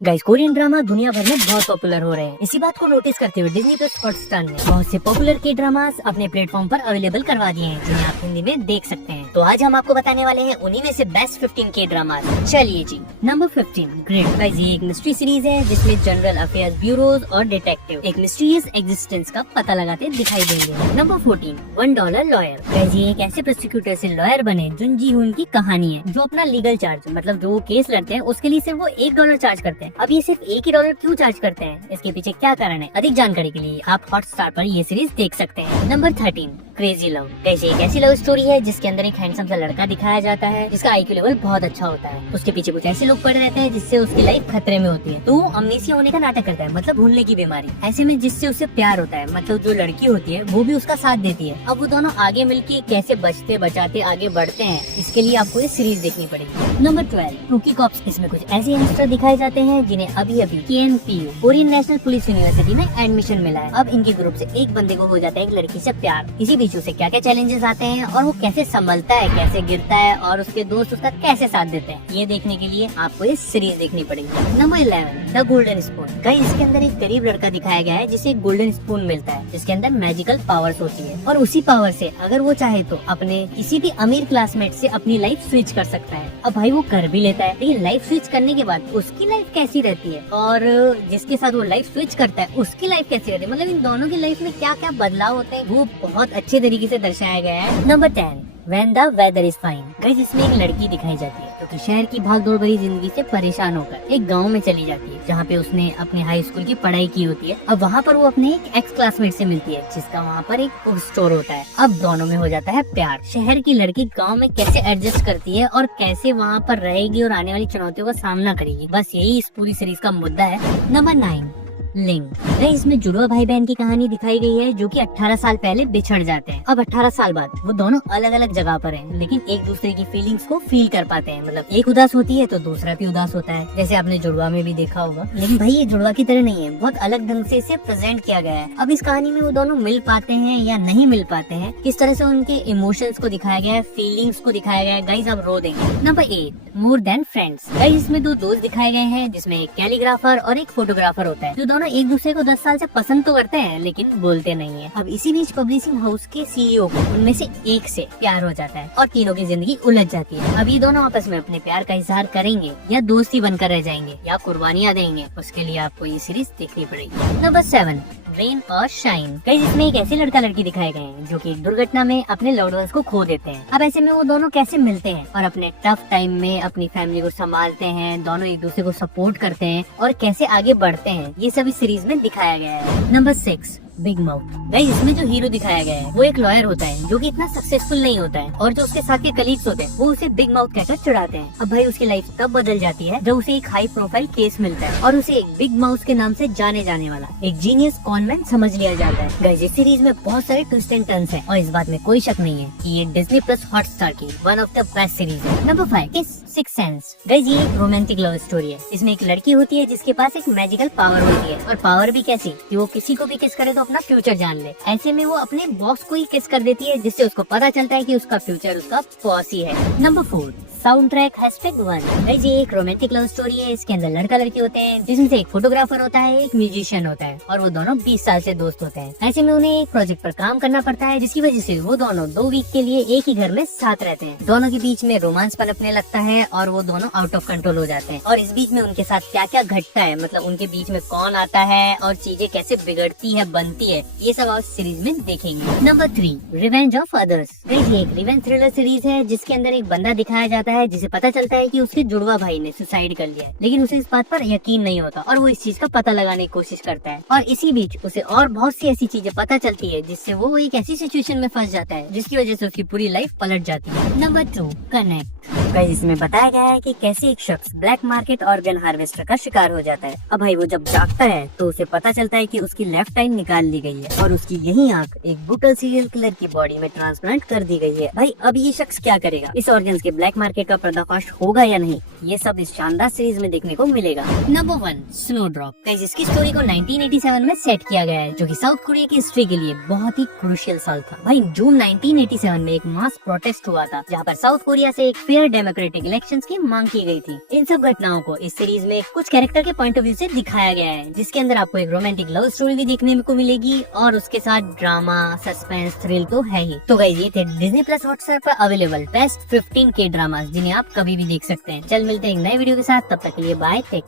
Guys, Korean drama दुनिया भर में बहुत पॉपुलर हो रहे हैं। इसी बात को नोटिस करते हुए डिज्नी प्लस हॉटस्टार ने बहुत से पॉपुलर के ड्रामास अपने प्लेटफॉर्म पर अवेलेबल करवा दिए हैं, जिन्हें आप हिंदी में देख सकते हैं। तो आज हम आपको बताने वाले हैं उन्हीं में से बेस्ट 15 के ड्रामास। चलिए जी, नंबर 15 ग्रिड। गाइस, ये एक मिस्ट्री सीरीज है जिसमें जनरल अफेयर्स ब्यूरोज और डिटेक्टिव एक मिस्टीरियस एग्जिस्टेंस का पता लगाते दिखाई देंगे। Number 14 $1 lawyer. गाइस, ये एक ऐसे प्रोसिक्यूटर से लॉयर बने जुन जी हुन की कहानी है, जो अपना लीगल चार्ज मतलब जो केस लड़ते हैं उसके लिए सिर्फ वो $1 चार्ज करते हैं। अब ये सिर्फ $1 क्यों चार्ज करते हैं, इसके पीछे क्या कारण है, अधिक जानकारी के लिए आप हॉटस्टार पर ये सीरीज देख सकते हैं। Number 13 crazy love. कैसे एक ऐसी लव स्टोरी है जिसके अंदर एक हैंडसम सा लड़का दिखाया जाता है जिसका IQ लेवल बहुत अच्छा होता है। उसके पीछे कुछ ऐसे लोग पड़े रहते हैं जिससे उसकी लाइफ खतरे में होती है, तो वो अमनीसिया होने का नाटक करता है, मतलब भूलने की बीमारी। ऐसे में जिससे उसे प्यार होता है, मतलब जो लड़की होती है वो भी उसका साथ देती है। अब वो दोनों आगे मिलके कैसे बचते बचाते आगे बढ़ते हैं, इसके लिए आपको ये सीरीज देखनी पड़ेगी। नंबर 12 रूकी कॉप्स। इसमें कुछ ऐसे यंगस्टर दिखाए जाते हैं जिन्हें अभी अभी KNPU Korean national police university में एडमिशन मिला है। अब इनके ग्रुप से एक बंदे को हो जाता है एक लड़की से प्यार। इसी बीच उसे क्या क्या चैलेंजेस आते हैं और वो कैसे संभलता है, कैसे गिरता है और उसके दोस्त उसका कैसे साथ देते हैं, ये देखने के लिए आपको ये सीरीज देखनी पड़ेगी। Number 11 the golden spoon. Guys, इसके अंदर एक गरीब लड़का दिखाया गया है जिसे एक गोल्डन स्पून मिलता है जिसके अंदर मैजिकल पावर्स होती है, और उसी पावर से अगर वो चाहे तो अपने किसी भी अमीर क्लासमेट से अपनी लाइफ स्विच कर सकता है। अब भाई वो कर भी लेता है, लेकिन लाइफ स्विच करने के बाद उसकी लाइफ कैसी रहती है और जिसके साथ वो लाइफ स्विच करता है उसकी लाइफ कैसी रहती है, मतलब इन दोनों की लाइफ में क्या क्या बदलाव होते हैं, वो बहुत अच्छे तरीके से दर्शाया गया है। Number 10 When the weather is fine। Guys, इसमें एक लड़की दिखाई जाती है जो कि शहर की भागदौड़ भरी जिंदगी से परेशान होकर एक गांव में चली जाती है, जहाँ पे उसने अपने हाई स्कूल की पढ़ाई की होती है। अब वहाँ पर वो अपने एक एक्स क्लासमेट से मिलती है जिसका वहाँ पर एक बुक स्टोर होता है। अब दोनों में हो जाता है प्यार। शहर की लड़की गाँव में कैसे एडजस्ट करती है और कैसे वहाँ पर रहेगी और आने वाली चुनौतियों का सामना करेगी, बस यही इस पूरी सीरीज का मुद्दा है। Number 9 link. इसमें जुड़वा भाई बहन की कहानी दिखाई गई है जो कि 18 साल पहले बिछड़ जाते हैं। अब 18 साल बाद वो दोनों अलग अलग जगह पर हैं, लेकिन एक दूसरे की फीलिंग्स को फील कर पाते हैं। मतलब एक उदास होती है तो दूसरा भी उदास होता है, जैसे आपने जुड़वा में भी देखा होगा। लेकिन भाई ये जुड़वा की तरह नहीं है, बहुत अलग ढंग से इसे प्रेजेंट किया गया है। अब इस कहानी में वो दोनों मिल पाते हैं या नहीं मिल पाते हैं, किस तरह से उनके इमोशंस को दिखाया गया है, फीलिंग्स को दिखाया गया है, गाइस आप रो देंगे। Number 8 more than friends. Guys, इसमें दो दोस्त दिखाए गए हैं जिसमें एक कैलीग्राफर और एक फोटोग्राफर होता है, जो दोनों एक दूसरे को 10 साल से पसंद तो करते हैं लेकिन बोलते नहीं है। अब इसी बीच पब्लिशिंग हाउस के CEO को उनमें से एक से प्यार हो जाता है और तीनों की जिंदगी उलझ जाती है। अब ये दोनों आपस में अपने प्यार का इजहार करेंगे या दोस्ती बनकर रह जाएंगे या कुर्बानियां देंगे, उसके लिए आपको ये सीरीज देखनी पड़ेगी। नंबर 7 रेन और शाइन। गाइस, इसमें एक ऐसे लड़का लड़की दिखाए गए हैं जो कि एक दुर्घटना में अपने लव्ड वंस को खो देते हैं। अब ऐसे में वो दोनों कैसे मिलते हैं और अपने टफ टाइम में अपनी फैमिली को संभालते हैं, दोनों एक दूसरे को सपोर्ट करते हैं और कैसे आगे बढ़ते हैं, ये सब इस सीरीज में दिखाया गया है। Number 6 big mouth. गाइस, इसमें जो हीरो दिखाया गया है वो एक लॉयर होता है जो कि इतना सक्सेसफुल नहीं होता है, और जो उसके साथ के कलीग्स होते हैं वो उसे बिग माउथ कहकर चिढ़ाते हैं। अब भाई उसकी लाइफ तब बदल जाती है जब उसे एक हाई प्रोफाइल केस मिलता है और उसे एक बिग माउथ के नाम से जाने जाने वाला एक जीनियस कॉनमैन समझ लिया जाता है। गाइस, इस सीरीज में बहुत सारे ट्विस्ट एंड टर्न्स हैं और इस बात में कोई शक नहीं है कि ये डिज्नी प्लस हॉटस्टार की one of the best series है। Number 5 six sense. गाइस, ये एक रोमांटिक लव स्टोरी है। इसमें एक लड़की होती है जिसके पास एक मैजिकल पावर होती है, और पावर भी कैसी कि वो किसी को भी किस करे तो अपना फ्यूचर जान ले। ऐसे में वो अपने बॉस को ही किस कर देती है जिससे उसको पता चलता है कि उसका फ्यूचर उसका बॉस ही है। Number 4 sound track #1। ये एक रोमांटिक लव स्टोरी है। इसके अंदर लड़का लड़की होते हैं जिसमें से एक फोटोग्राफर होता है, एक म्यूजिशियन होता है, और वो दोनों 20 साल से दोस्त होते हैं। ऐसे में उन्हें एक प्रोजेक्ट पर काम करना पड़ता है जिसकी वजह से वो दोनों 2 वीक के लिए एक ही घर में साथ रहते हैं। दोनों के बीच में रोमांस पनपने लगता है और वो दोनों आउट ऑफ कंट्रोल हो जाते हैं, और इस बीच में उनके साथ क्या क्या घटता है, मतलब उनके बीच में कौन आता है और चीजें कैसे बिगड़ती है बनती है, ये सब आप सीरीज में देखेंगे। Number 3 revenge of others. ये एक रिवेंज थ्रिलर सीरीज है जिसके अंदर एक बंदा दिखाया जाता है जिसे पता चलता है कि उसके जुड़वा भाई ने सुसाइड कर लिया है, लेकिन उसे इस बात पर यकीन नहीं होता और वो इस चीज का पता लगाने की कोशिश करता है, और इसी बीच उसे और बहुत सी ऐसी चीजें पता चलती है जिससे वो एक ऐसी सिचुएशन में फंस जाता है जिसकी वजह से उसकी पूरी लाइफ पलट जाती है। Number 2 connect. गाइस, इसमें बताया गया है कि कैसे एक शख्स ब्लैक मार्केट ऑर्गन हार्वेस्टर का शिकार हो जाता है। अब भाई वो जब जागता है तो उसे पता चलता है कि उसकी लेफ्ट आई निकाल ली गई है और उसकी यही आंख एक ब्रूटल सीरियल किलर की बॉडी में ट्रांसप्लांट कर दी गई है। भाई अब ये शख्स क्या करेगा? इस ऑर्गन्स के ब्लैक मार्केट का पर्दाफाश होगा या नहीं, ये सब इस शानदार सीरीज में देखने को मिलेगा। Number 1, snowdrop. गाइस, इसकी स्टोरी को 1987 में सेट किया गया है, जो कि साउथ कोरिया की हिस्ट्री के लिए बहुत ही क्रूशियल साल था। भाई, जून 1987 में एक मास प्रोटेस्ट हुआ था, जहाँ पर साउथ कोरिया से एक फेयर डेमोक्रेटिक इलेक्शंस की मांग की गई थी। इन सब घटनाओं को इस सीरीज में कुछ कैरेक्टर के पॉइंट ऑफ व्यू से दिखाया गया है, जिसके अंदर आपको एक रोमांटिक लव स्टोरी भी देखने को मिलेगी और उसके साथ ड्रामा, सस्पेंस, थ्रिल तो है ही। तो गाइस, ये थे डिज्नी प्लस हॉटस्टार पर अवेलेबल बेस्ट 15 के ड्रामास, जिन्हें आप कभी भी देख सकते हैं। चल मिलते हैं एक नए वीडियो के साथ, तब तक के लिए बाय, टेक।